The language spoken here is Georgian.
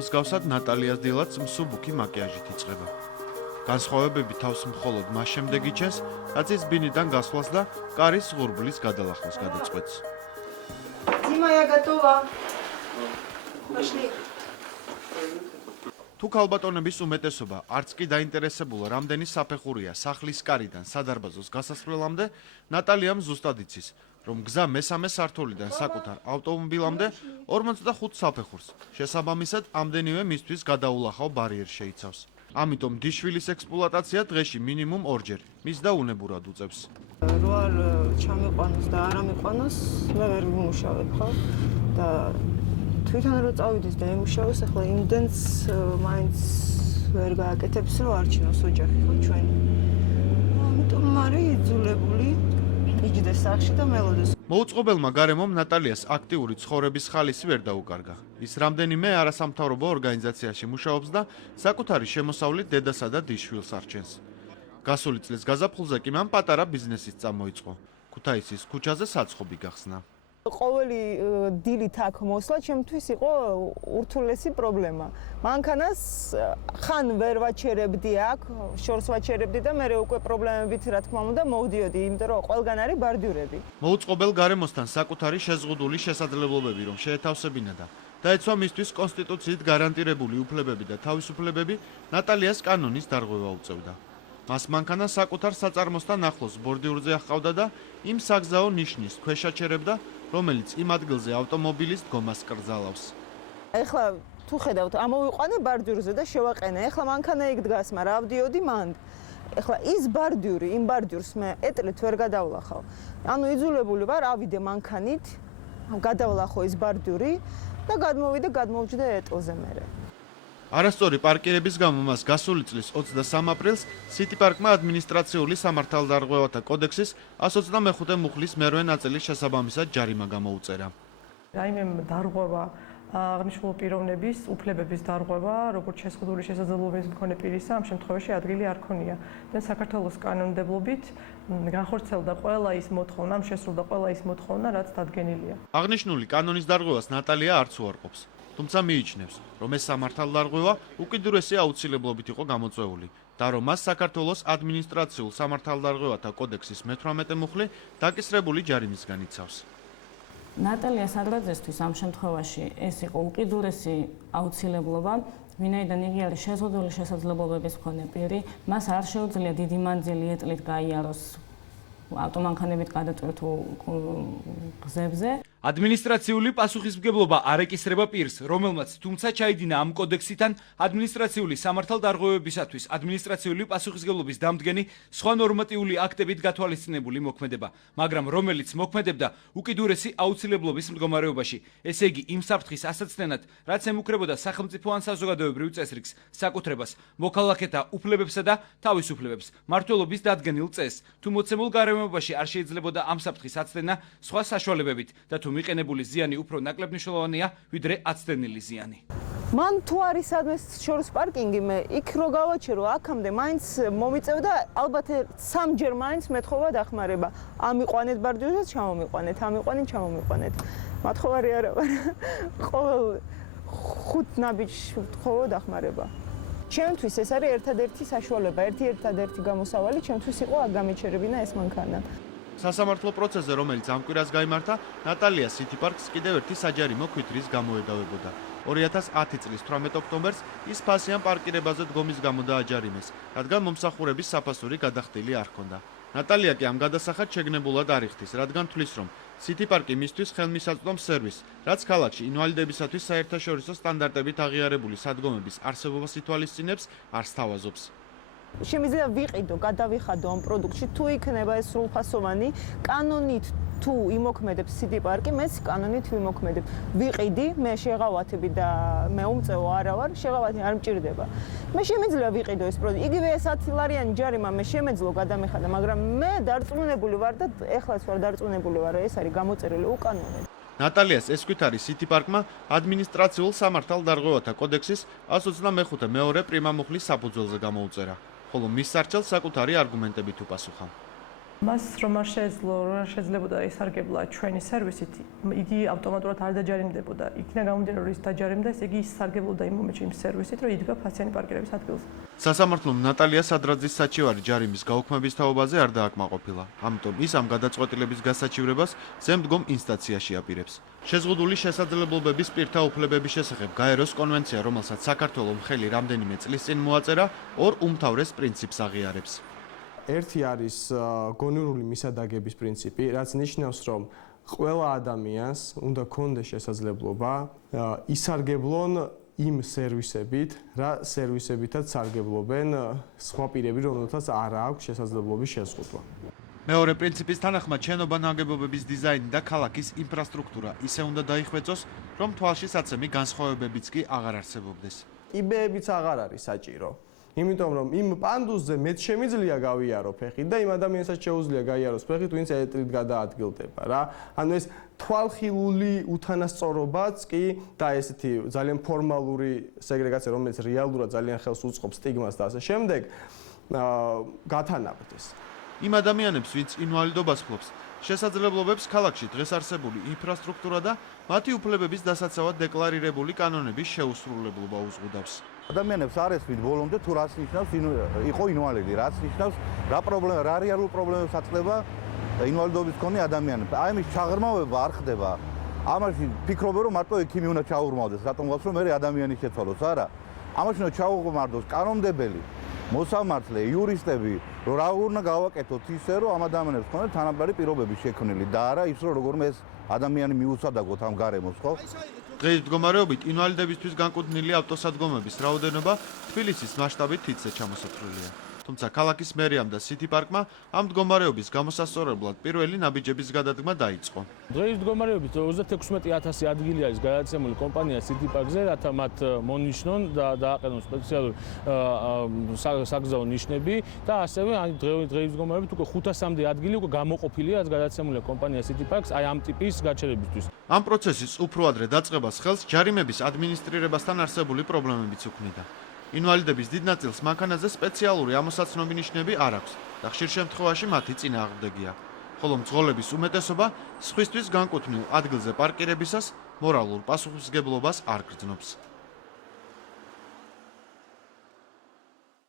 მსგავსად ნატალიას დილაც მსუბუქი მაკიაჟით იწყება. განსხვავებები თავს მხოლოდ მას შემდეგ იჩენს, რაც ის ბინიდან გასვლას და კარის ღურბლის გადალახვის გადაწყვეტს. Дима, я готова. Пошли. თუ ქალბატონების უმეტესობა არც კი დაინტერესებულა რამდენი საფეხურია სახლის კარიდან სადარბაზოს გასასვლელამდე, ნატალიამ ზუსტად იცის, რომ გზა მესამე სართულიდან საკუთარ ავტომობილამდე 45 საფეხურს, შესაბამისად ამდენივე მისთვის გადაულახავ ბარიერს შეიცავს. ამიტომ დიშვილის ექსპლუატაცია დღეში მინიმუმ 2 ჯერ მის და უნებურად უწევს. რო არ ჩამიყვანოს და არ ამიყვანოს, მე ვერ ვიმუშავებ, ხო? და თვითონ რო წავიდეს და იმუშავოს, ახლა იმდენს მაინც ვერ გააკეთებს, რომ არჩინოს ოჯახი, ხო, ჩვენი. ამიტომ მარი იძულებული იჯდეს სახში და მელოდეს. მოუწყობელმა გარემომ ნატალიას აქტიური ცხოვრების ხალისი ვერ დაუკარგა. ის რამდენიმე არასამთავრობო ორგანიზაციაში მუშაობს და საკუთარი შემოსავლით დედასა და დიშვილს არჩენს. გასული წლის გაზაფხულზე კი მან პატარა ბიზნესიც წამოიწყო. ქუთაისის ქუჩაზე საცხობი გახსნა. ყოველი დილით აქ მოსვლა ჩემთვის იყო ურთულესი პრობლემა. მანქანას ხან ვერ ვაჩერებდი აქ, შორს ვაჩერებდი და მე უკვე პრობლემებით რა თქმა უნდა მოვდიოდი, იმიტომ რომ ყველგან არის ბარდიურები. მოუწყობელ გარემოსთან საკუთარი შეზღუდული შესაძლებლობები რომ შეეთავსებინა და დაეცვა მისთვის კონსტიტუციით გარანტირებული უფლებები და თავისუფლებები, ნატალიას კანონის დარღვევა უწევდა. მას მანქანა საკუთარ საწარმოსთან ახლოს ბორდიურზე აჰყავდა და იმ საგზაო ნიშნის ქვეშ აჩერებდა, რომელიც იმ ადგილზე ავტომობილის დგომას კრძალავს. ეხლა თუ ხედავთ, ამოვიყვანე ბარდიურზე და შევაყენე. ეხლა მანქანა იქ დგას, მაგრამ ავდიოდი მანდ. ეხლა ის ბარდიური, იმ ბარდიურს მე ეტლით ვერ გადავლახავ. ანუ იძულებული ვარ ავიდე მანქანით, გადავლახო ის ბარდიური და გადმოვიდე ეტლზე მერე. არასწორი პარკირების გამო მას გასული წლის 23 აპრილს City Park-მა ადმინისტრაციული სამართალდარღვევათა კოდექსის 125 მუხლის მერვე ნაწილის შესაბამისად ჯარიმა გამოუწერა. რაიმე დარღვევა აღნიშნული პიროვნების უფლებების დარღვევა, როგორც შეზღუდული შესაძლებლობების მქონე პირისა, ამ შემთხვევაში ადგილი არ ქონია. და საქართველოს კანონმდებლობით განხორციელდა ყველა ის მოთხოვნა, შესრულდა ყველა ის მოთხოვნა, რაც დადგენილია. აღნიშნული კანონის დარღვევას ნატალია არც უარყოფს. თუმცა მიიჩნევს, რომ ეს სამართალდარღვევა უკიდურესი აუცილებლობით იყო გამოწვეული და რომ მას საქართველოს ადმინისტრაციულ სამართალდარღვევათა კოდექსის მე-18 მუხლი დაკისრებული ჯარიმისგან იცავს. ნატალია სადრაძესთვის ამ შემთხვევაში ეს იყო უკიდურესი აუცილებლობა, ვინაიდან იგი არის შეზღუდული შესაძლებლობების მქონე პირი, მას არ შეუძლია დიდი მანძილი ეტლით გაიაროს ავტომანქანებით გადატვირთულ გზებზე. ადმინისტრაციული პასუხისმგებლობა არ ეკისრება პირს, რომელმაც თუმცა ჩაიდინა ამ კოდექსიდან ადმინისტრაციული სამართალდარღვევებისათვის ადმინისტრაციული პასუხისმგებლობის დამდგენი სხვა ნორმატიული აქტებით გათვალისწინებული მოქმედება, მაგრამ რომელიც მოქმედებდა უკიდურესი აუცილებლობის მდგომარეობაში, ესე იგი იმ საფრთხის ასაცდენად, რაც ემუქრებოდა სახელმწიფო ან საზოგადოებრივ წესრიგს, საკუთრებას, მოქალაქეთა უფლებებსა და თავისუფლებებს, მმართველობის დადგენილ წესს, თუ მოცემულ გარემოებაში არ შეიძლებოდა ამ საფრთხის აცდენა სხვა საშუალებებით და თუ მიყენებული ზიანი უფრო ნაკლებ მნიშვნელოვანია, ვიდრე აცდენილი ზიანი. მან თუ არის სადმე შორს პარკინგი, მე იქ რო გავაჩერო, აქამდე მაინც მომიწევდა ალბათ 3 ჯერ მაინც მეთხოვა დახმარება. ამიყვანეთ ბარდიურზე, ჩამომიყვანეთ. მათხოვარი არა ვარ. ყოველ 5 ნაბიჯს ვთხოვო დახმარება. ჩემთვის ეს არის ერთადერთი საშუალება, ერთადერთი გამოსავალი ჩემთვის იყო აქ გამეჩერებინა ეს მანქანა. სასამართლო პროცესზე, რომელიც ამ კვირას გაიმართა, ნატალია City Park-ს კიდევ ერთი საჯარიმო ქვითრის გამოედავებოდა. 2010 წლის 18 ოქტომბერს ის ფასიან პარკირებაზე დგომის გამო დააჯარიმეს, რადგან მომსახურების საფასური გადახდილი არ ჰქონდა. ნატალია კი ამ გადასახად შეგნებულად არ იხდის, რადგან თვლის, რომ City Park-ი მისთვის ხელმისაწვდომ სერვისს, რაც ქალაქში ინვალიდებისათვის საერთაშორისო სტანდარტებით აღიარებული სადგომების არსებობას ითვალისწინებს, არ სთავაზობს. შემიძლია ვიყიდო, გადავიხადო ამ პროდუქტში, თუ იქნება ეს სრულფასოვანი, კანონით თუ იმოქმედებს City Park-ი, მეც კანონით ვიმოქმედებ. ვიყიდი, მე შეღავათები და მე უმწევო არა ვარ, შეღავათი არ მჭირდება. მე შემიძლია ვიყიდო ეს პროდუქტი. იგივე 10 ლარიანი ჯარიმა მე შემეძლო გადამეხადა, მაგრამ მე დარწმუნებული ვარ და ეხლაც ვარ დარწმუნებული ვარ, რომ ეს არის გამოწერილი უკანონოდ. ნატალიას ეს ქვით არის City Park-მა ადმინისტრაციულ სამართალდარღვევათა კოდექსის 125 მეორე პრიმა მუხლის საფუძველზე გამოუწერა. ხოლო მის სარჩელს საკუთარი არგუმენტებით უპასუხა. მას რომ არ შეძლებოდა ისარგებლა ჩვენი სერვისით, იგი ავტომატურად არ დაჯარიმდებოდა. იქიდან გამომდინარე, რომ ის დაჯარიმდა, ესე იგი ისარგებლოდა იმ მომენტში იმ სერვისით, რომ იდგა პაციენტი პარკირების ადგილზე. სასამართლომ ნატალია სადრაძის საჩივარი ჯარიმის გაუქმების თაობაზე არ დააკმაყოფილა. ამიტომ ის ამ გადაწყვეტილების გასაჩივრებას ზემდგომ ინსტანციაში აპირებს. შეზღუდული შესაძლებლობების პირთა უფლებების შესახებ გაეროს კონვენცია, რომელსაც საქართველოს მხელი რამდენიმე წლის წინ მოაწერა, ორ უმთავრეს პრინციპს აღიარებს. ერთი არის გონივრული მისადაგების პრინციპი, რაც ნიშნავს, რომ ყველა ადამიანს უნდა ქონდეს შესაძლებლობა ისარგებლონ იმ სერვისებით, რა სერვისებითაც სარგებლობენ სხვა პირები, რომელთაც არ აქვს შესაძლებლობის შეზღუდვა. მეორე პრინციპის თანახმად შენობა ნაგებობების დიზაინი და ქალაქის ინფრასტრუქტურა ისე უნდა დაიხვეწოს, რომ თვალშისაცემი განსხვავებებიც კი აღარ არსებობდეს. კიბეებიც აღარ არის საჭირო. იმიტომ რომ იმ პანდუსზე მეც შემიძლია გავიარო ფეხით და იმ ადამიანსაც შეუძლია გაიაროს ფეხით, ვინც ელექტრით გადაადგილდება რა. ანუ ეს თვალხილული უთანასწორობაც კი და ესეთი ძალიან ფორმალური სეგრეგაცია, რომელიც რეალურად ძალიან ხელს უწყობს სტიგმას და ასე შემდეგ, გათანაბრდეს. იმ ადამიანებს, ვინც ინვალიდობას ფლობს, შესაძლებლობებს ქალაქში დღეს არსებული ინფრასტრუქტურა და მათი უფლებების დასაცავად დეკლარირებული კანონების შეუსრულებლობა უზღუდავს. ადამიანებს არ ესმით ბოლომდე თუ რას ნიშნავს იყო ინვალიდი, რაც ნიშნავს რა რეალურ პრობლემებს აწყდება ინვალიდობის მქონე ადამიანებს. აი ამის ჩაღრმავება არ ხდება. ამაში ფიქრობენ რომ მარტო ექიმი უნდა ჩაუღრმავდეს, რატომ გავს რომ მე ადამიანი შეცვალოს, არა. ამაში უნდა ჩაუღრმავდეს კანონმდებელი, მოსამართლე, იურისტები, რომ რა უნდა გავაკეთოთ ისე რომ ამ ადამიანებს მქონე თანაბარი პირობები შექმნილი და არა ის რომ როგორმე ეს ადამიანი მიუსადაგოთ ამ გარემოს, ხო? დღეის მდგომარეობით ინვალიდებისთვის განკუთვნილი ავტოსადგომების რაოდენობა თბილისის მასშტაბით თითზე ჩამოსათვლილია. თუმცა ქალაქის მერიამ და City Park-მა ამ მდგომარეობის გამოსასწორებლად პირველი ნაბიჯების გადადგმა დაიწყო. დღეის მდგომარეობით 36,000 ადგილი არის გადაცემული კომპანია City Park-ზე, რათა მათ მონიშნონ და დააყენონ სპეციალური საგზაო ნიშნები და ასევე დღეის მდგომარეობით უკვე 500-მდე ადგილი უკვე გამოყოფილია, რაც გადაცემულია კომპანია City Park-ს აი ამ ტიპის გაჩერებისთვის. ამ პროცესის უფრო ადრე დაწყებას ხელს ჯარიმების ადმინისტრირებასთან არსებული პრობლემებიც უქმნიდა. ინვალიდების დიდ ნაწილს მანქანაზე სპეციალური ამოსაცნობი ნიშნები არ აქვს და ხშირ შემთხვევაში მათი წინააღმდეგია. ხოლო მძღოლების უმეტესობა სხვისთვის განკუთვნილ ადგილზე პარკირებისას მორალურ პასუხისმგებლობას არ გრძნობს.